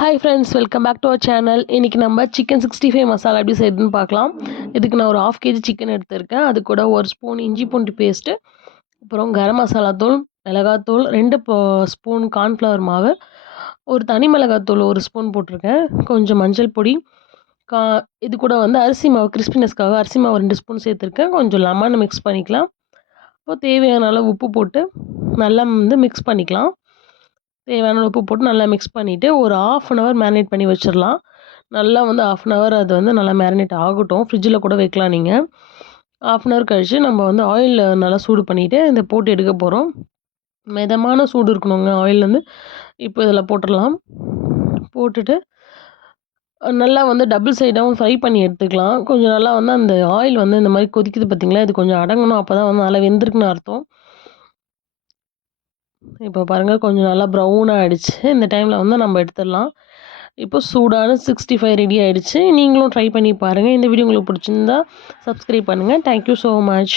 Hi friends, welcome back to our channel. இன்றைக்கி நம்ம chicken 65 masala எப்படி செய்யுதுன்னு பார்க்கலாம். இதுக்கு நான் ஒரு 1/2 kg சிக்கன் எடுத்திருக்கேன். அது கூட 1 ஸ்பூன் இஞ்சி பூண்டு பேஸ்ட்டு, அப்புறம் கரம் மசாலா தூள், மிளகாத்தூள், 2 ஸ்பூன் கார்ன்ஃப்ளவர் மாவு, ஒரு தனி மிளகாத்தூள் 1 ஸ்பூன் போட்டிருக்கேன், கொஞ்சம் மஞ்சள் பொடி, கா இது கூட வந்து அரிசி மாவு கிறிஸ்பினஸ்க்காக அரிசி மாவு 2 ஸ்பூன் சேர்த்துருக்கேன். கொஞ்சம் லெமன் மிக்ஸ் பண்ணிக்கலாம். இப்போ தேவையான அளவு உப்பு போட்டு நல்லா மிக்ஸ் பண்ணிக்கலாம். தேவையான உப்பு போட்டு நல்லா மிக்ஸ் பண்ணிவிட்டு ஒரு 1/2 அன் ஹவர் மேரினேட் பண்ணி வச்சிடலாம். நல்லா 1/2 அன் ஹவர் அது நல்லா மேரினேட் ஆகட்டும். ஃப்ரிட்ஜில் கூட வைக்கலாம் நீங்கள். 1/2 அன் ஹவர் கழித்து நம்ம ஆயில் நல்லா சூடு பண்ணிவிட்டு இதை போட்டு எடுக்க போகிறோம். மிதமான சூடு இருக்கணுங்க ஆயில். இப்போ இதில் போட்டுடலாம். போட்டுட்டு நல்லா டபுள் சைடாகவும் ஃப்ரை பண்ணி எடுத்துக்கலாம். கொஞ்சம் நல்லா அந்த ஆயில் இந்த மாதிரி கொதிக்குது பார்த்தீங்களா, இது கொஞ்சம் அடங்கணும். அப்போ தான் நல்லா வெந்திருக்குன்னு அர்த்தம். இப்போ பாருங்கள், கொஞ்சம் நல்லா ப்ரௌனாக ஆகிடுச்சு. இந்த டைமில் நம்ம எடுத்துடலாம். இப்போ சூடான 65 ரெடி ஆகிடுச்சு. நீங்களும் ட்ரை பண்ணி பாருங்கள். இந்த வீடியோ உங்களுக்கு பிடிச்சிருந்தா சப்ஸ்கிரைப் பண்ணுங்கள். Thank you so much.